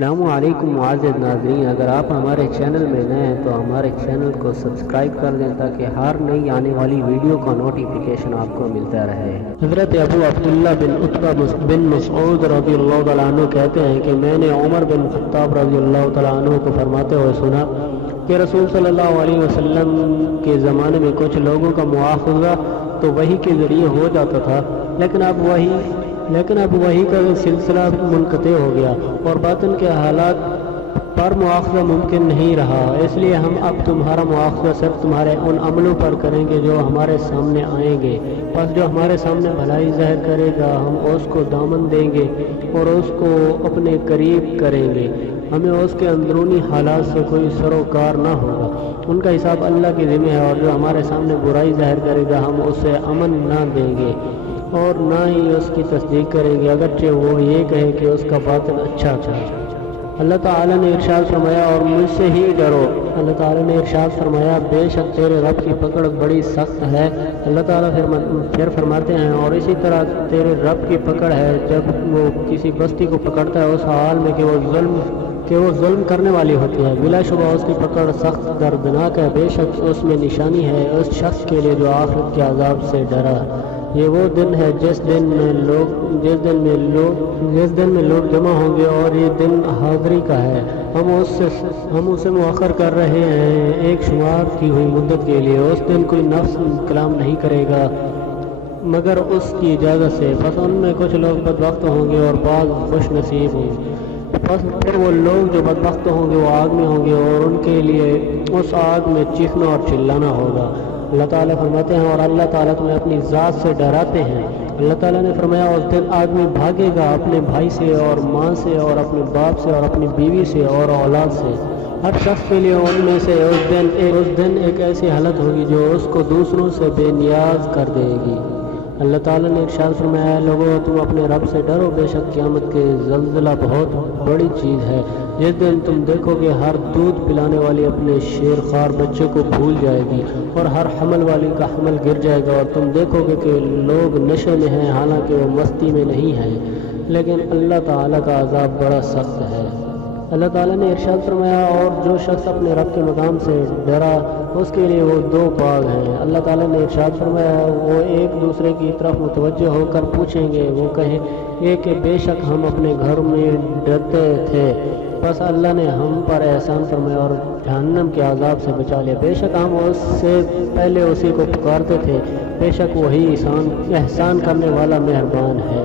السلام علیکم معزز ناظرین، اگر آپ ہمارے چینل میں نئے ہیں تو ہمارے چینل کو سبسکرائب کر دیں تاکہ ہر نئی آنے والی ویڈیو کا نوٹیفیکیشن آپ کو ملتا رہے۔ حضرت ابو عبداللہ بن عتبہ بن مسعود رضی اللہ تعالیٰ عنہ کہتے ہیں کہ میں نے عمر بن خطاب رضی اللہ تعالیٰ عنہ کو فرماتے ہوئے سنا کہ رسول صلی اللہ علیہ وسلم کے زمانے میں کچھ لوگوں کا مواخذہ تو وحی کے ذریعے ہو جاتا تھا، لیکن اب وحی کا سلسلہ منقطع ہو گیا اور باطن کے حالات پر مواخذہ ممکن نہیں رہا، اس لیے ہم اب تمہارا مواخذہ صرف تمہارے ان عملوں پر کریں گے جو ہمارے سامنے آئیں گے۔ پس جو ہمارے سامنے بھلائی ظاہر کرے گا ہم اس کو دامن دیں گے اور اس کو اپنے قریب کریں گے، ہمیں اس کے اندرونی حالات سے کوئی سروکار نہ ہوگا، ان کا حساب اللہ کے ذمہ ہے، اور جو ہمارے سامنے برائی ظاہر کرے گا ہم اسے امن نہ دیں گے اور نہ ہی اس کی تصدیق کریں گے، اگرچہ وہ یہ کہے کہ اس کا باطن اچھا تھا۔ اللہ تعالیٰ نے ارشاد فرمایا اور مجھ سے ہی ڈرو۔ اللہ تعالیٰ نے ارشاد فرمایا بے شک تیرے رب کی پکڑ بڑی سخت ہے۔ اللہ تعالیٰ پھر فرماتے ہیں اور اسی طرح تیرے رب کی پکڑ ہے جب وہ کسی بستی کو پکڑتا ہے اس حال میں کہ وہ ظلم کرنے والی ہوتی ہے، بلا شبہ اس کی پکڑ سخت دردناک ہے، بے شک اس میں نشانی ہے اس شخص کے لیے جو آخرت کے عذاب سے ڈرا۔ یہ وہ دن ہے جس دن میں لوگ جمع ہوں گے اور یہ دن حاضری کا ہے، ہم اسے مؤخر کر رہے ہیں ایک شمار کی ہوئی مدت کے لیے۔ اس دن کوئی نفس کلام نہیں کرے گا مگر اس کی اجازت سے، پس ان میں کچھ لوگ بدبخت ہوں گے اور بعض خوش نصیب ہوں گے۔ پس پھر وہ لوگ جو بدبخت ہوں گے وہ آگ میں ہوں گے اور ان کے لیے اس آگ میں چیخنا اور چلانا ہوگا۔ اللہ تعالیٰ فرماتے ہیں اور اللہ تعالیٰ تمہیں اپنی ذات سے ڈراتے ہیں۔ اللہ تعالیٰ نے فرمایا اس دن آدمی بھاگے گا اپنے بھائی سے اور ماں سے اور اپنے باپ سے اور اپنی بیوی سے اور اولاد سے، ہر شخص کے لیے ان میں سے اس دن ایک ایسی حالت ہوگی جو اس کو دوسروں سے بے نیاز کر دے گی۔ اللہ تعالیٰ نے ارشاد فرمایا لوگوں تم اپنے رب سے ڈرو، بے شک قیامت کے زلزلہ بہت بڑی چیز ہے، جس دن تم دیکھو گے ہر دودھ پلانے والی اپنے شیرخوار بچے کو بھول جائے گی اور ہر حمل والی کا حمل گر جائے گا، اور تم دیکھو گے کہ لوگ نشے میں ہیں حالانکہ وہ مستی میں نہیں ہیں، لیکن اللہ تعالیٰ کا عذاب بڑا سخت ہے۔ اللہ تعالیٰ نے ارشاد فرمایا اور جو شخص اپنے رب کے مقام سے ڈرا اس کے لیے وہ دو باغ ہیں۔ اللہ تعالیٰ نے ارشاد فرمایا وہ ایک دوسرے کی طرف متوجہ ہو کر پوچھیں گے، وہ کہیں گے کہ بے شک ہم اپنے گھر میں ڈرتے تھے، بس اللہ نے ہم پر احسان فرمایا اور جہنم کے عذاب سے بچا لیا، بے شک ہم اس سے پہلے اسی کو پکارتے تھے، بے شک وہی احسان کرنے والا مہربان ہے۔